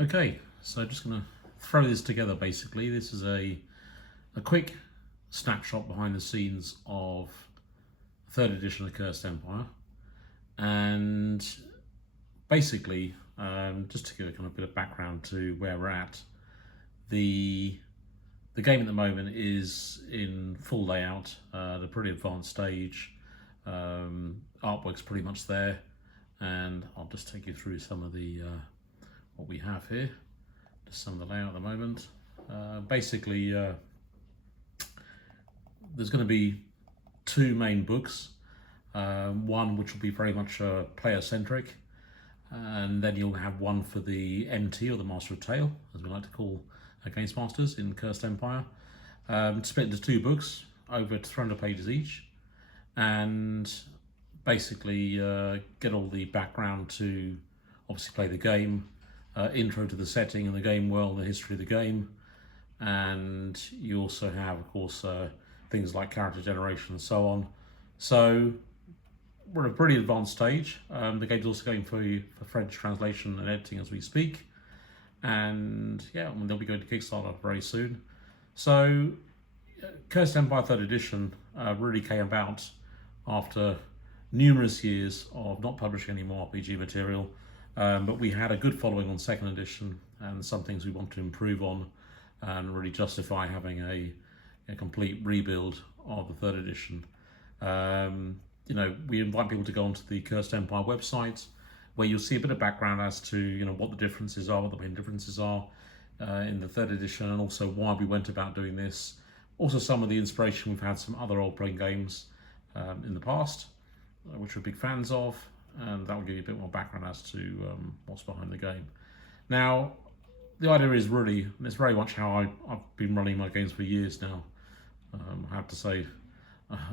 Okay, so just going to throw this together basically. This is a quick snapshot behind the scenes of third edition of Cursed Empire. And basically, just to give a kind of bit of background to where we're at, the game at the moment is in full layout, at a pretty advanced stage. Artwork's pretty much there, and I'll just take you through some of the what we have here, just some of the layout at the moment. Basically, there's going to be two main books, one which will be very much player-centric, and then you'll have one for the MT, or the Master of Tale, as we like to call Games Masters in Cursed Empire. Split into two books, over 300 pages each, and basically get all the background to obviously play the game, intro to the setting and the game world, the history of the game, and you also have, of course, things like character generation and so on. So we're at a pretty advanced stage. The game's also going for French translation and editing as we speak, and yeah, they'll be going to Kickstarter very soon. So Cursed Empire 3rd edition really came about after numerous years of not publishing any more RPG material, but we had a good following on 2nd edition and some things we want to improve on and really justify having a complete rebuild of the 3rd edition. We invite people to go onto the Cursed Empire website, where you'll see a bit of background as to what the differences are, what the main differences are in the 3rd edition, and also why we went about doing this. Also some of the inspiration we've had some other role-playing games in the past, which we're big fans of, and that will give you a bit more background as to what's behind the game. Now, the idea is really, and it's very much how I've been running my games for years now. I have to say,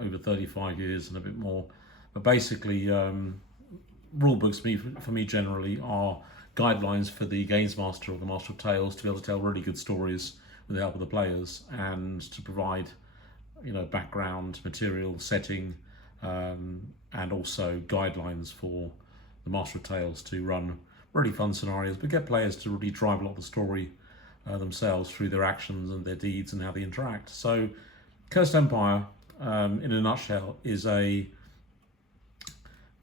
over 35 years and a bit more. But basically, rule books for me generally are guidelines for the games master or the Master of Tales to be able to tell really good stories with the help of the players, and to provide background material, setting, and also guidelines for the Master of Tales to run really fun scenarios, but get players to really drive a lot of the story themselves through their actions and their deeds and how they interact. So Cursed Empire, in a nutshell, it's a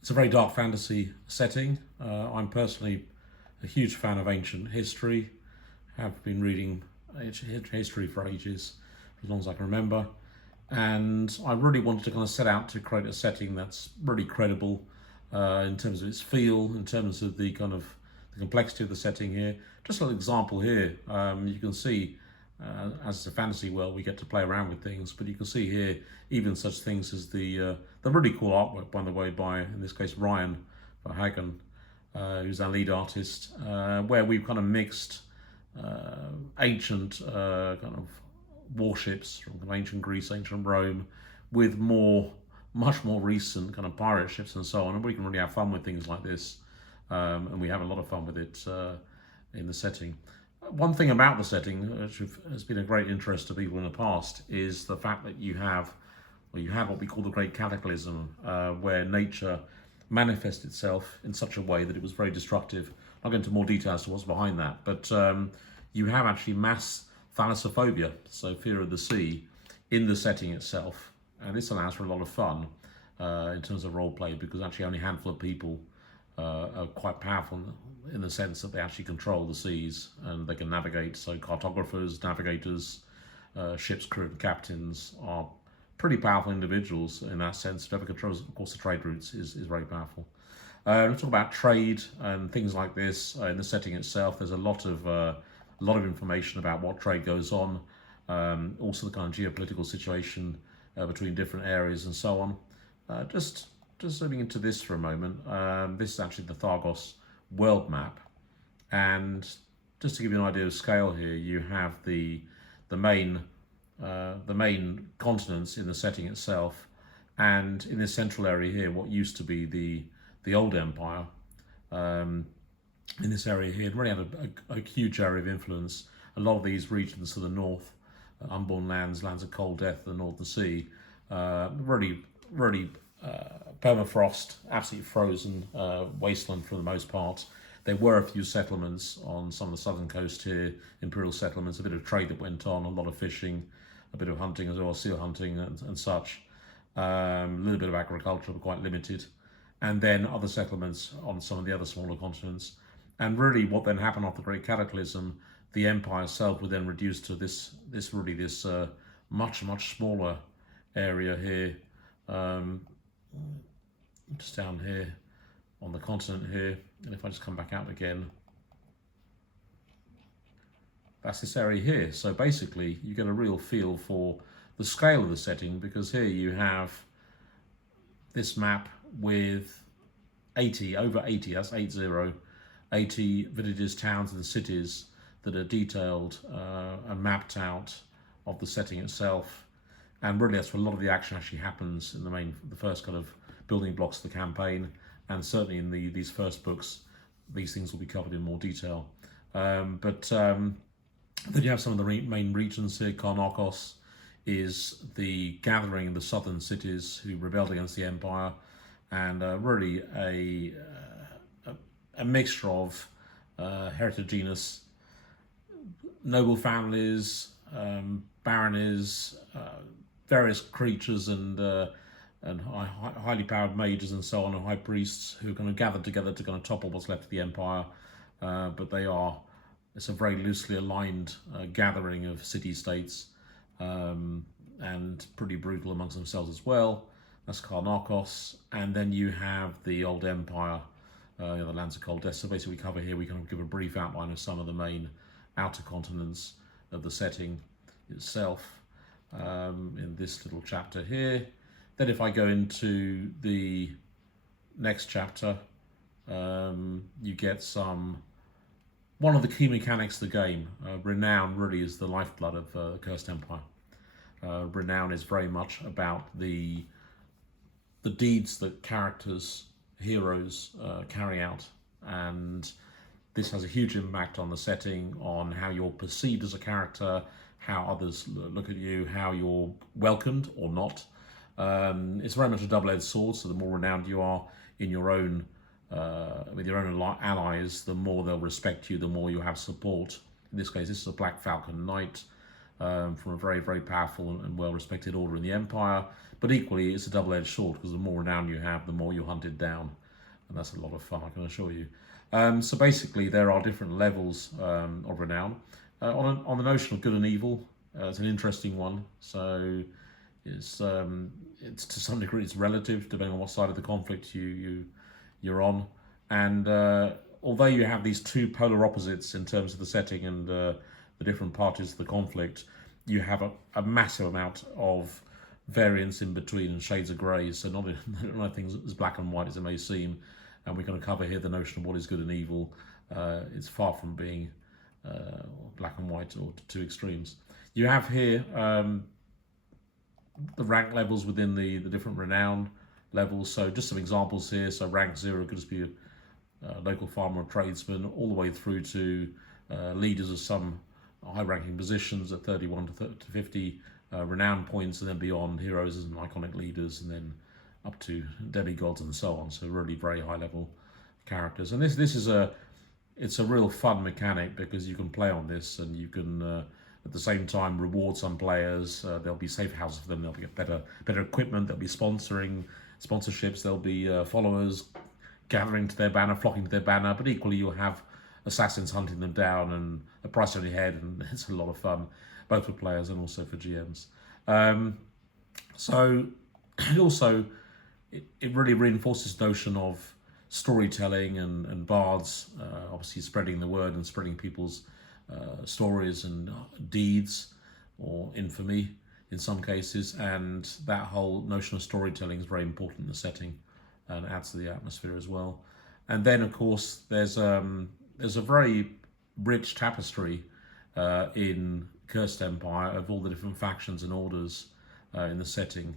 very dark fantasy setting. I'm personally a huge fan of ancient history, have been reading history for ages, for as long as I can remember, and I really wanted to kind of set out to create a setting that's really credible in terms of its feel, in terms of the kind of the complexity of the setting here. Just an example here, you can see as it's a fantasy world, we get to play around with things, but you can see here even such things as the really cool artwork, by the way, by, in this case, Ryan Verhagen, who's our lead artist, where we've kind of mixed ancient kind of warships from ancient Greece, ancient Rome, with much more recent kind of pirate ships and so on, and we can really have fun with things like this, and we have a lot of fun with it in the setting. One thing about the setting, which has been a great interest to people in the past, is the fact that you have what we call the Great Cataclysm, where nature manifests itself in such a way that it was very destructive. I'll go into more detail as to what's behind that, but you have actually mass thalassophobia, so fear of the sea, in the setting itself, and this allows for a lot of fun in terms of role play, because actually only a handful of people are quite powerful in the sense that they actually control the seas and they can navigate. So cartographers, navigators, ship's crew, captains are pretty powerful individuals in that sense. Whoever controls, of course, the trade routes is very powerful. Let's talk about trade and things like this in the setting itself. There's a lot of information about what trade goes on, also the kind of geopolitical situation between different areas and so on. Just zooming into this for a moment, this is actually the Thargos world map, and just to give you an idea of scale here, you have the main continents in the setting itself, and in this central area here, what used to be the old empire, in this area here, it really had a huge area of influence. A lot of these regions to the north, unborn lands of cold death, the northern sea, really permafrost, absolutely frozen wasteland for the most part. There were a few settlements on some of the southern coast here, imperial settlements, a bit of trade that went on, a lot of fishing, a bit of hunting as well, seal hunting and such. A little bit of agriculture, but quite limited. And then other settlements on some of the other smaller continents. And really what then happened after the Great Cataclysm, the empire itself would then reduce to this much smaller area here, just down here on the continent here. And if I just come back out again, that's this area here. So basically you get a real feel for the scale of the setting, because here you have this map with 80, over 80, that's 80 villages, towns and cities that are detailed and mapped out of the setting itself. And really that's where a lot of the action actually happens in the first kind of building blocks of the campaign. And certainly in these first books, these things will be covered in more detail. Then you have some of the main regions here. Karnakos is the gathering of the southern cities who rebelled against the empire, and really a mixture of heterogeneous noble families, baronies, various creatures and highly powered mages and so on, and high priests who are going to gather together to kind of topple what's left of the empire. But it's a very loosely aligned gathering of city-states, and pretty brutal amongst themselves as well. That's Karnakos. And then you have the old empire, the lands of Cold Death. So basically we cover here, we kind of give a brief outline of some of the main outer continents of the setting itself in this little chapter here. Then if I go into the next chapter, you get one of the key mechanics of the game. Renown really is the lifeblood of the Cursed Empire. Renown is very much about the deeds that characters, heroes carry out, and this has a huge impact on the setting, on how you're perceived as a character, how others look at you, how you're welcomed or not. It's very much a double-edged sword, so the more renowned you are in your own with your own allies, the more they'll respect you, the more you have support. In this case, this is a Black Falcon Knight from a very, very powerful and well-respected order in the Empire. But equally, it's a double-edged sword, because the more renown you have, the more you're hunted down. And that's a lot of fun, I can assure you. So basically, there are different levels of renown. On the notion of good and evil, it's an interesting one. So it's to some degree, it's relative, depending on what side of the conflict you're on. And although you have these two polar opposites in terms of the setting and the different parties of the conflict, you have a massive amount of variance in between and shades of grey. So not everything's as black and white as it may seem. And we're going to cover here the notion of what is good and evil. It's far from being black and white or two extremes. You have here the rank levels within the different renown levels. So just some examples here. So rank 0 could just be a local farmer or tradesman, all the way through to leaders of some high-ranking positions at 31 to 50 renown points, and then beyond heroes and iconic leaders, and then up to demigods and so on. So really very high-level characters. And this is it's a real fun mechanic, because you can play on this, and you can at the same time reward some players. There'll be safe houses for them. They'll get better equipment. There'll be sponsorships. There'll be followers gathering to their banner, flocking to their banner. But equally, you'll have assassins hunting them down and a price on your head, and it's a lot of fun, both for players and also for GMs. So it really reinforces the notion of storytelling and bards, obviously spreading the word and spreading people's stories and deeds, or infamy in some cases, and that whole notion of storytelling is very important in the setting and adds to the atmosphere as well. And then of course there's a very rich tapestry in Cursed Empire of all the different factions and orders in the setting,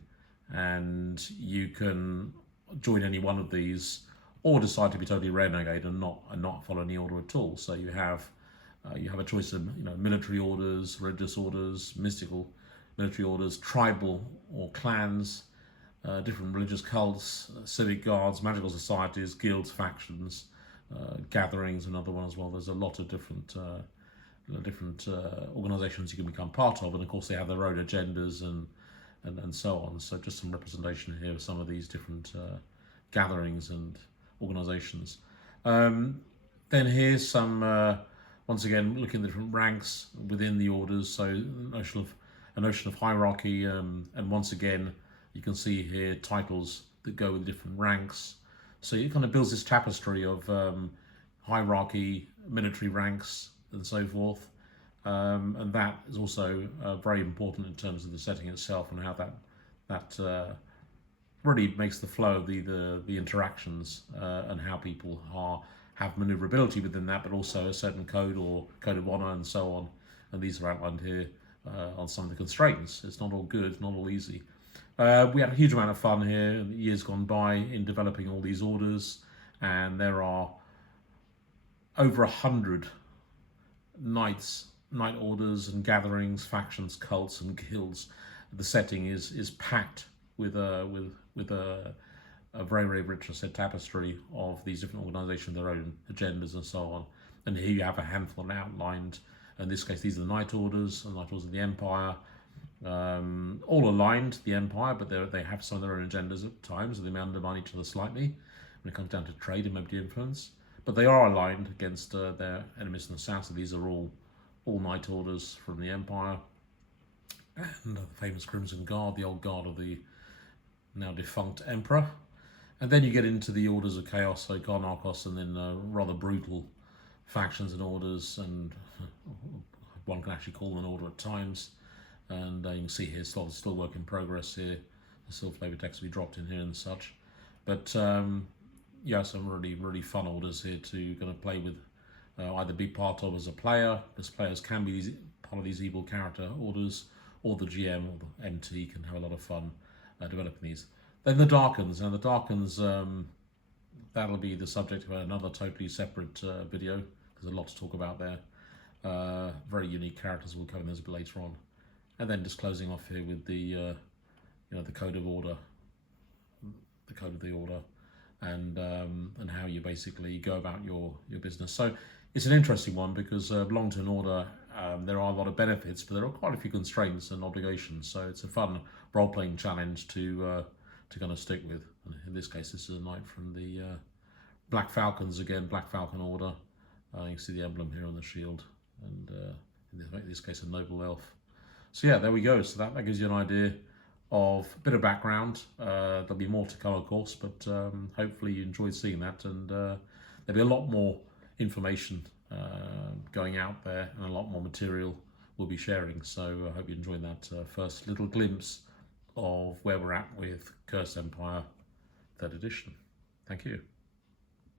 and you can join any one of these or decide to be totally renegade and not follow any order at all. So you have a choice of military orders, religious orders, mystical military orders, tribal or clans, different religious cults, civic guards, magical societies, guilds, factions, Gatherings, another one as well. There's a lot of different organisations you can become part of, and of course they have their own agendas and so on. So just some representation here of some of these different gatherings and organisations. Then here's some, once again, looking at the different ranks within the orders. So a notion of hierarchy, and once again, you can see here titles that go with different ranks. So it kind of builds this tapestry of hierarchy, military ranks, and so forth. And that is also very important in terms of the setting itself and how that really makes the flow of the interactions and how people have manoeuvrability within that, but also a certain code or code of honor and so on. And these are outlined here on some of the constraints. It's not all good, not all easy. We had a huge amount of fun here in the years gone by in developing all these orders, and there are over 100 night orders and gatherings, factions, cults, and guilds. The setting is packed with a very, very rich, I said, tapestry of these different organisations, their own agendas and so on. And here you have a handful outlined. In this case, these are the Night Orders, and Night Orders of the Empire. All aligned to the Empire, but they have some of their own agendas at times, and they may undermine each other slightly when it comes down to trade and maybe influence. But they are aligned against their enemies in the south, so these are all Night Orders from the Empire. And the famous Crimson Guard, the old guard of the now defunct Emperor. And then you get into the Orders of Chaos, so Garnarchos, and then rather brutal factions and orders, and one can actually call them an order at times. And you can see here, still work in progress here. The still flavor text will be dropped in here and such. But yeah, some really, really fun orders here to kind of play with, either be part of as a player. As players can be part of these evil character orders, or the GM or the MT can have a lot of fun developing these. Then the Darkens. Now the Darkens, that'll be the subject of another totally separate video. There's a lot to talk about there. Very unique characters. We'll cover those a bit later on. And then just closing off here with the the code of order, the code of the order, and how you basically go about your business. So it's an interesting one because belonging to an order, there are a lot of benefits, but there are quite a few constraints and obligations. So it's a fun role-playing challenge to kind of stick with. And in this case, this is a knight from the Black Falcons again, Black Falcon Order. You can see the emblem here on the shield, and in this case, a noble elf. So yeah, there we go. So that gives you an idea of a bit of background. There'll be more to come, of course, but hopefully you enjoyed seeing that, and there'll be a lot more information going out there, and a lot more material we'll be sharing. So I hope you enjoyed that first little glimpse of where we're at with Cursed Empire 3rd edition. Thank you.